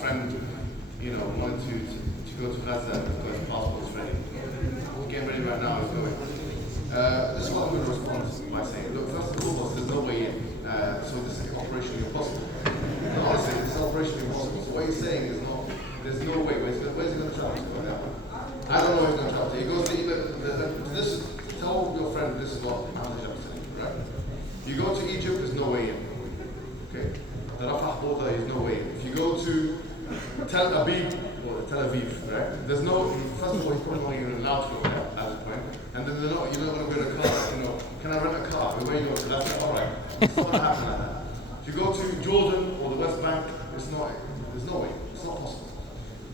Friend, wanted to go to Gaza and got his passports ready. He's getting ready right now, he's going. This is what I'm going to respond by saying, look, first and foremost, there's no way in. So this is operationally impossible. And honestly, this is operationally impossible. So what he's saying is there's no way. Where's he going to travel to? I don't know where he's going to travel to. He goes to tell your friend this is what Mohammed Hijab said, right? You go to Egypt, there's no way in. Okay? The Rafah border is no way in. If you go to Tel Aviv, right? There's no, first of all, he's probably not even allowed to go there at this point. And then you're not going to go in a car, can I rent a car? Where you go? So that's it, all right. It's not going to happen like that. If you go to Jordan or the West Bank, there's no way. It's not possible.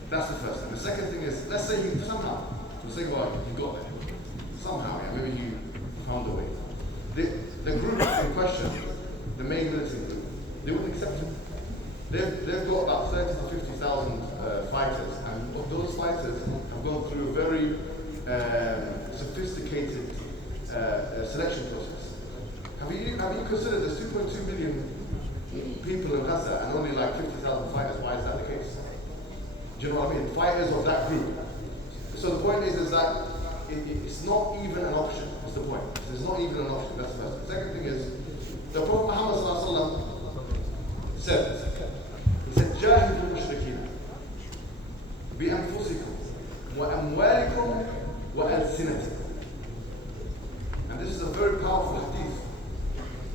That's the first thing. The second thing is, let's say you somehow, you got there. Somehow, maybe you found a way. The group in question, the main militant group, they wouldn't accept it. They've got about 30 to 50,000 fighters, and those fighters have gone through a very sophisticated selection process. Have you considered there's 2.2 million people in Gaza and only like 50,000 fighters? Why is that the case? Do you know what I mean? Fighters of that group. So the point is that it's not even an option. What's the point? It's not even an option. That's the first. The second thing is, the Prophet Muhammad said, جاهدوا المشركين بأنفسكم وأموالكم وألسنتكم. And this is a very powerful hadith.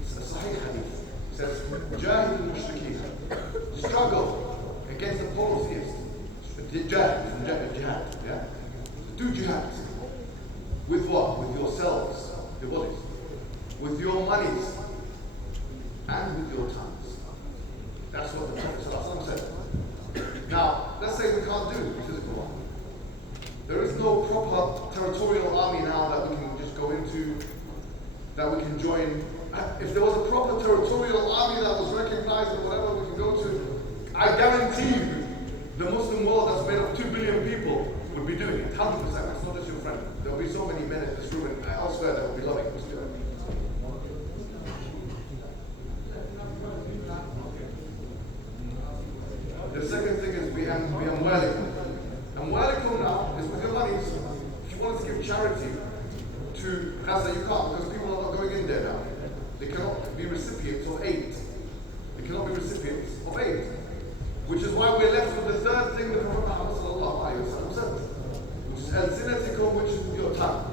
It's a sahih hadith. It says, جاهدوا المشركين. Struggle against the polytheists. Jihad. Yeah? Do jihad. With what? With yourselves, your bodies. With your monies. And with your tongues. That's what the Prophet said. Now, let's say we can't do the physical one. There is no proper territorial army now that we can just go into, that we can join. If there was a proper territorial army that was recognized or whatever we can go to, I guarantee you the Muslim world that's made of 2 billion people would be doing it. 100%. It's not just your friend. There will be so many men in this room and elsewhere that will be loving this. The second thing is be amwalikum. Amwalikum now is with your money. If you want to give charity to Gaza, you can't because people are not going in there now. They cannot be recipients of aid. They cannot be recipients of aid. Which is why we're left with the third thing that Prophet Muhammad said, which is al-sinatikum, which is your tongue.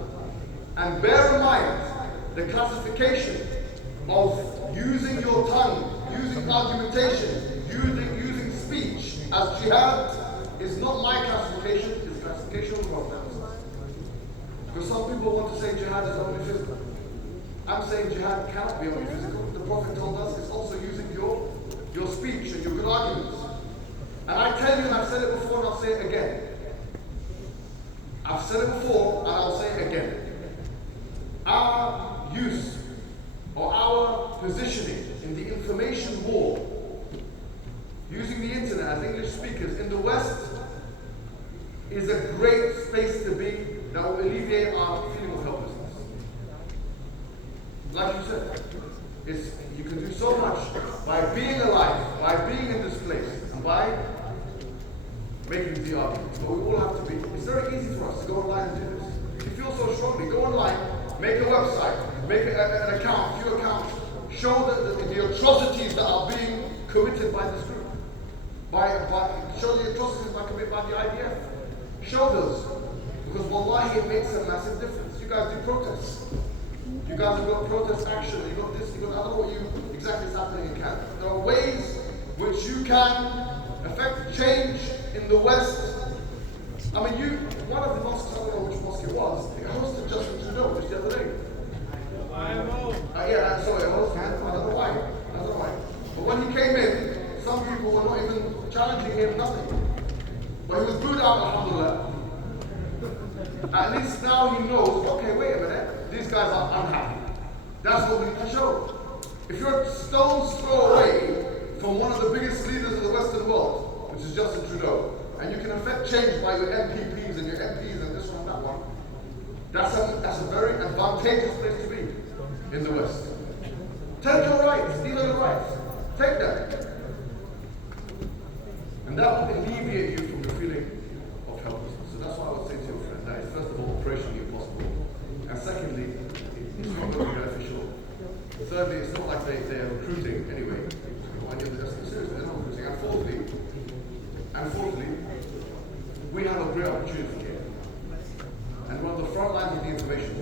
And bear in mind the classification of using your tongue, using argumentation, using speech as jihad is not my classification, it's the classification of the Prophet. Because some people want to say jihad is only physical. I'm saying jihad cannot be only physical. The Prophet told us it's also using your speech and your good arguments. And I tell you, and I've said it before and I'll say it again. I've said it before and I'll say it again. Our use or our positioning in the information war, using the internet as English speakers in the West, is a great space to be that will alleviate our feeling of helplessness. Like you said, you can do so much by being alive, by being in this place, and by making the argument. But we all have to be. It's very easy for us to go online and do this. If you feel so strongly, go online, make a website, make an account, a few accounts, show the atrocities that are being committed by this group. Show the atrocities committed by the IDF. Show those. Because wallahi it makes a massive difference. You guys do protests. You guys have got protest action, you've got this, I don't know what exactly is happening in Canada. There are ways which you can affect change in the West. I mean, one of the mosques, I don't know which mosque it was, it hosted Justin Trudeau just the other day. Yeah, I'm sorry, I don't know why. But when he came in, some people were not even challenging him, nothing. But he was booed out, alhamdulillah. At least now he knows, okay, wait a minute, these guys are unhappy. That's what we need to show. If you're a stone's throw away from one of the biggest leaders of the Western world, which is Justin Trudeau, and you can affect change by your MPPs and your MPs and this one and that one, that's a very advantageous place to be in the West. Take your rights, these are the rights. Take them. And that that alleviate you from the feeling of helplessness? So that's what I would say to your friend. That is, first of all, operationally impossible. And secondly, it's not going to be beneficial. Thirdly, it's not like they're recruiting anyway. Seriously, they're not recruiting. And fourthly, we have a great opportunity here. And one of the front lines of the information